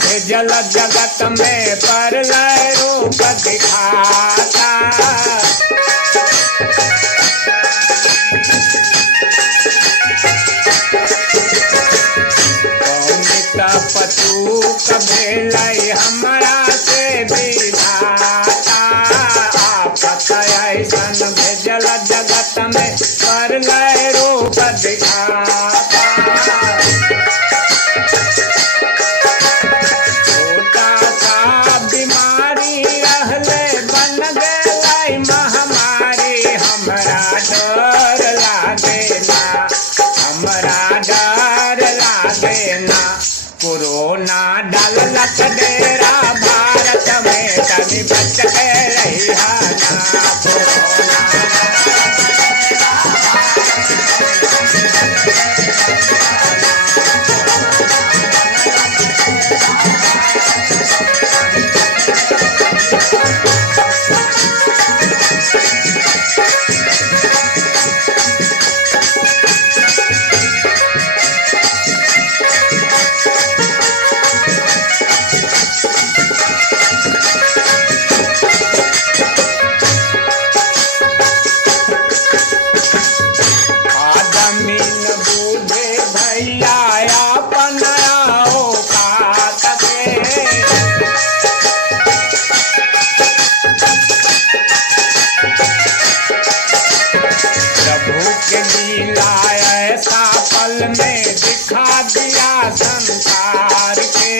भेजल जगत में परलय रूप दिखाता। पतूक भेलय हमरा से विधाता। आफत ऐसन भेजल जगत में परलय रूप दिखाता। कोरोना डाललक डेरा भारत में तनी बच के रहिया ना। में दिखा दिया संसार के।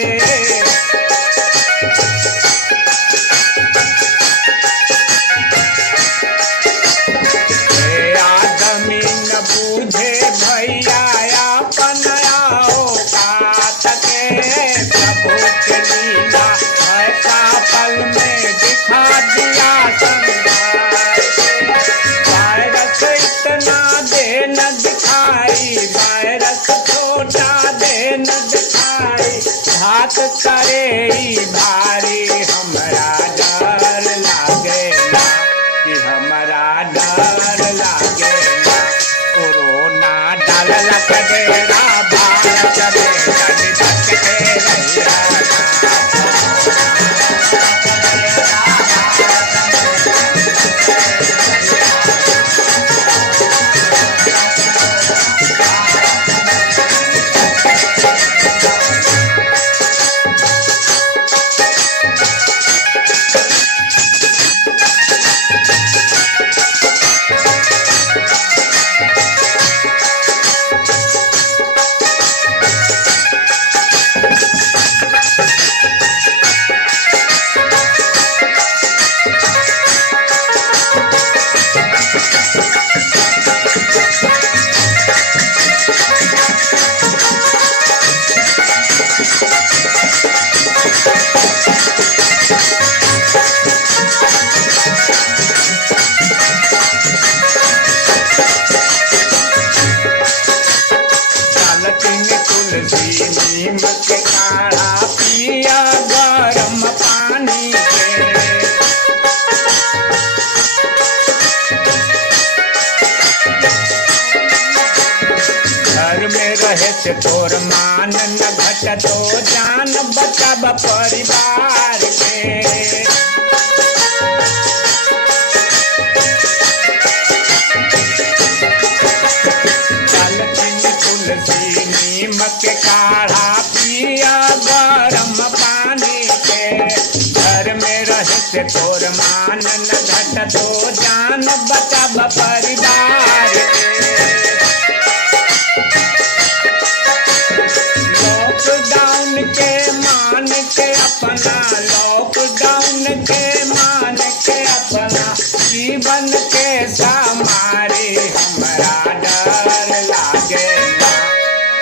आदमी न बूझे भैया अपन औकात के। प्रभु के लीला ऐसा पल में दिखा दिया संसार के। वायरस इतना दे न दिखाई, वायरस छोटा दे न दिखाई। घात करे भारी हमरा डर लागे ना, कि हमरा डर लागे ना। कोरोना डाललक डेरा भारत में तनी बच के रहिया ना। से तोर मान न घट तो जान बचब परिवार के। तुलसी नीम के काढ़ा पिया गरम पानी के, घर में रह से तोर मान न घट तो जान बचब परिवार के। लॉकडाउन के मान के अपना, लॉकडाउन के मान के अपना, जीवन के समारे हमरा डर लागे ना,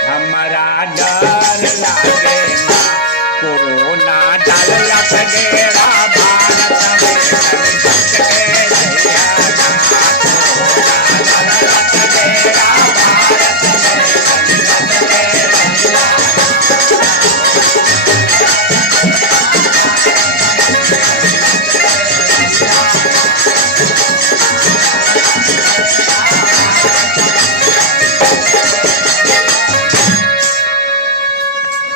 हमरा डर लागे ना, कोरोना डाललक डेरा